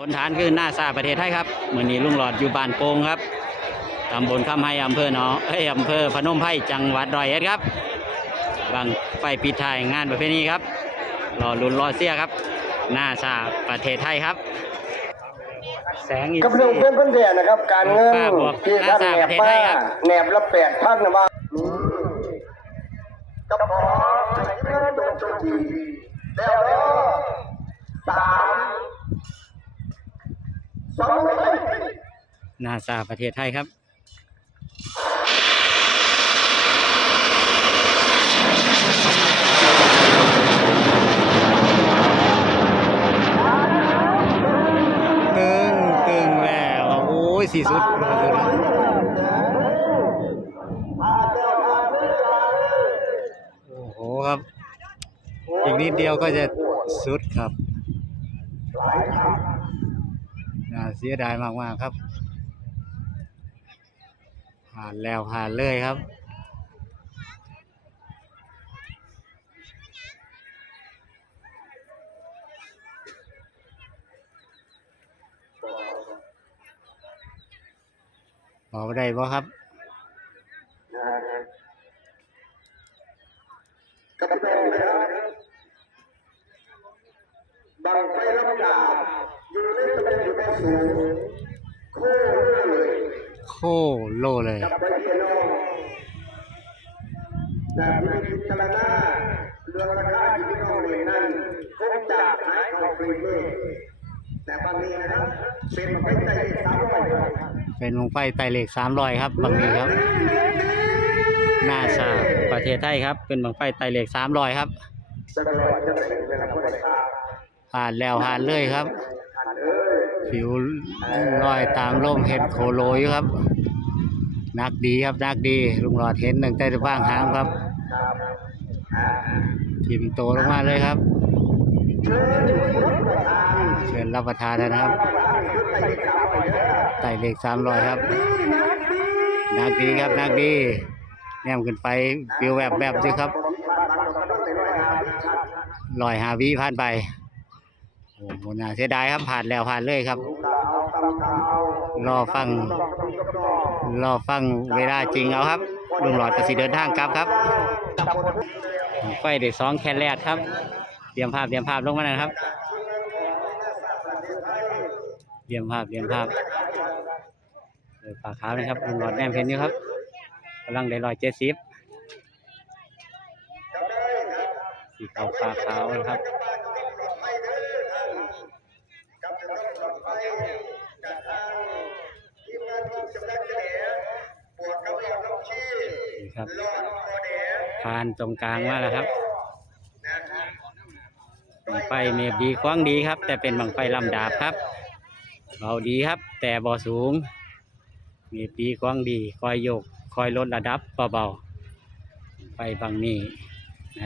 ผลฐานคือหน้าซาประเทศไทยครับมือนี้ลุงหลอดอยู่บ้านโป่งครับตำบลคำไฮอำเภอหนองเอ้ยอำเภอพนมไพรจังหวัดร้อยเอ็ดครับบางไฟปิดท้ายงานประเพณีครับรอลุ้นรอเสียครับ หน้าซาประเทศไทยครับ แสงอีกกับเรื่องเพื่อนเพื่อนแท้นะครับ การเงินป้าบอกที่ท่านหน้าแหนตาบประเทศมาไทยครับแหนบละแปดพันนะว่าก็พอเงินตรงจุดที่แล้วเนาะสามสองร้อย ห นาซาประเทศไทยครับตึงตึงแล้วโอ้ยสี่สุดโอ้โหครับ อีกนิดเดียวก็จะสุดครับ น่าเสียดายมากๆครับผ่านแล้วผ่านเลยครับบอกได้บ่ครับกับเรื่องนะครับบังไฟลำดาบ อยู่ในตำแหน่งอยู่ในสูงโค้งเลยโคโลเลยกับไปเพียนองแต่ที่พิจารณาเรื่องราคาที่พี่น้องเรียนนั้นคงจะหายเข้าฟรีเลยแต่บางนี้นะครับเป็นมาเป็นใจสามร้อยครับเป็นวงไฟไตรเหล็กสามรอยครับบางนี้ครับหน้าชาประเทศไทยครับ เป็นบังไฟไตรเหล็กสามรอยครับจะรอจะเป็นเวลาคนได้ทราบผ่านแล้วผ่านเลยครับท่านเอ้ย ผิวลอยตามลมเห็ดโคโลอยู่ครับ นักดีครับนักดีลุงหลอดเห็นตั้งแต่ว่างหางครับทีมโตลงมาเลยครับ เชิญรับประทานนะครับไต่เล็กสามรอยครับนักดีครับนักดีแนมขึ้นไปฟิวแบบแบบสิครับลอยหาวิผ่านไป โอ้โหน่าเสียดายครับผ่านแล้วผ่านเลยครับ รอฟัง รอฟังเวลาจริงเอาครับลุงหลอดกสิเดินทางกลับครับไฟเด็กสองแคนแรดครับ เตรียมภาพเตรียมภาพลงมานะครับเตรียมภาพเตรียมภาพเปิดปากขาวนะครับลุงหลอดแนมเพนอยู่ครับกำลังได้รอยเจ็ดสิบสีขาวปากขาวนะครับ นี่ครับผ่านตรงกลางมาแล้วครับบังไฟเมบดีคว้างดีครับ แต่เป็นบังไฟลำดาบครับเบาดีครับ แต่บ่อสูง เมบดีคว้างดีคอยโยกคอยลดระดับเบาๆไฟบางนี้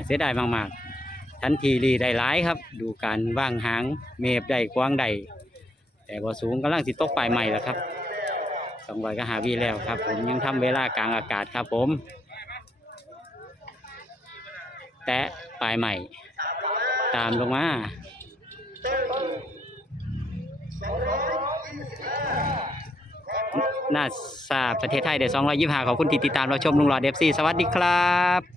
เสียดายมากๆทันทีรีได้หลายครับ ดูการว่างหางเมบได้กว้างได้ แต่บ่สูงกำลังสิตกปลายใหม่แล้วครับสองร้อยก็หาวีแล้วครับ ผมยังทำเวลากลางอากาศครับผม แตะปลายใหม่ ตามลงมาหน้าซาประเทศไทยเดี๋ยวสองร้อยยี่ห้าขอบคุณที่ติดตามเราชมลุงหลอดเอฟซีสวัสดีครับ